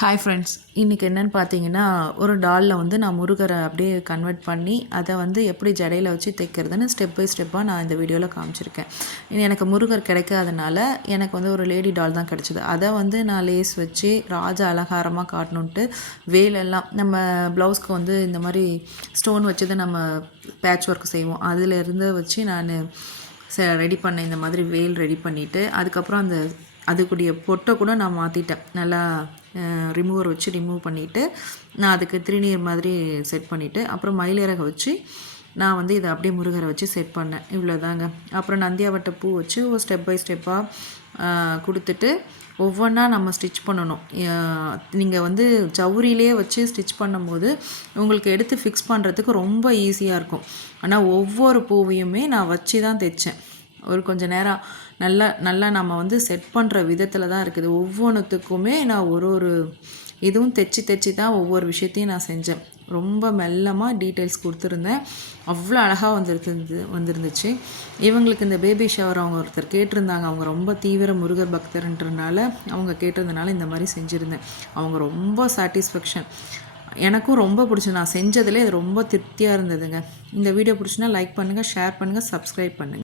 Hi friends, இன்றைக்கி என்னென்னு பார்த்தீங்கன்னா, ஒரு டாலில் வந்து நான் முருகரை அப்படியே கன்வெர்ட் பண்ணி அதை வந்து எப்படி ஜடையில் வச்சு தைக்கிறதுன்னு ஸ்டெப் பை ஸ்டெப்பாக நான் இந்த வீடியோவில் காமிச்சிருக்கேன். எனக்கு முருகர் கிடைக்காதனால எனக்கு வந்து ஒரு லேடி டால் தான் கிடச்சிது. அதை வந்து நான் லேஸ் வச்சு ராஜ அலங்காரமாக காட்டணுன்ட்டு வேலெல்லாம் நம்ம ப்ளவுஸ்க்கு வந்து இந்த மாதிரி ஸ்டோன் வச்சது நம்ம பேட்ச் ஒர்க் செய்வோம், அதிலேருந்து வச்சு நான் ரெடி பண்ணேன். இந்த மாதிரி வேல் ரெடி பண்ணிவிட்டு அதுக்கப்புறம் அதுக்குடைய பொட்டை கூட நான் மாற்றிட்டேன். நல்லா ரிமூவர் வச்சு ரிமூவ் பண்ணிவிட்டு நான் அதுக்கு திருநீர் மாதிரி செட் பண்ணிவிட்டு அப்புறம் மயிலிறகை வச்சு நான் வந்து இதை அப்படியே முருகரை வச்சு செட் பண்ணேன். இவ்வளோதாங்க. அப்புறம் நந்தியாவட்டை பூ வச்சு ஒரு ஸ்டெப் பை ஸ்டெப்பாக கொடுத்துட்டு ஒவ்வொன்றா நம்ம ஸ்டிச் பண்ணணும். நீங்கள் வந்து ஜவுரியிலே வச்சு ஸ்டிச் பண்ணும்போது உங்களுக்கு எடுத்து ஃபிக்ஸ் பண்ணுறதுக்கு ரொம்ப ஈஸியாக இருக்கும். ஆனால் ஒவ்வொரு பூவையுமே நான் வச்சு தான் தைச்சேன். ஒரு கொஞ்சம் நேரம் நல்லா நம்ம வந்து செட் பண்ணுற விதத்தில் தான் இருக்குது. ஒவ்வொன்றுத்துக்குமே நான் ஒரு இதுவும் தைச்சி தான் ஒவ்வொரு விஷயத்தையும் நான் செஞ்சேன். ரொம்ப மெல்லமாக டீட்டெயில்ஸ் கொடுத்துருந்தேன். அவ்வளோ அழகாக வந்துருந்துச்சு. இவங்களுக்கு இந்த பேபி ஷவர் அவங்க ஒருத்தர் கேட்டிருந்தாங்க. அவங்க ரொம்ப தீவிர முருகர் பக்தர்ன்றனால அவங்க கேட்டிருந்தனால இந்த மாதிரி செஞ்சுருந்தேன். அவங்க ரொம்ப சாட்டிஸ்ஃபேக்ஷன். எனக்கும் ரொம்ப பிடிச்சது. நான் செஞ்சதுலேயே அது ரொம்ப திருப்தியாக இருந்ததுங்க. இந்த வீடியோ பிடிச்சினா லைக் பண்ணுங்கள், ஷேர் பண்ணுங்கள், சப்ஸ்கிரைப் பண்ணுங்கள்.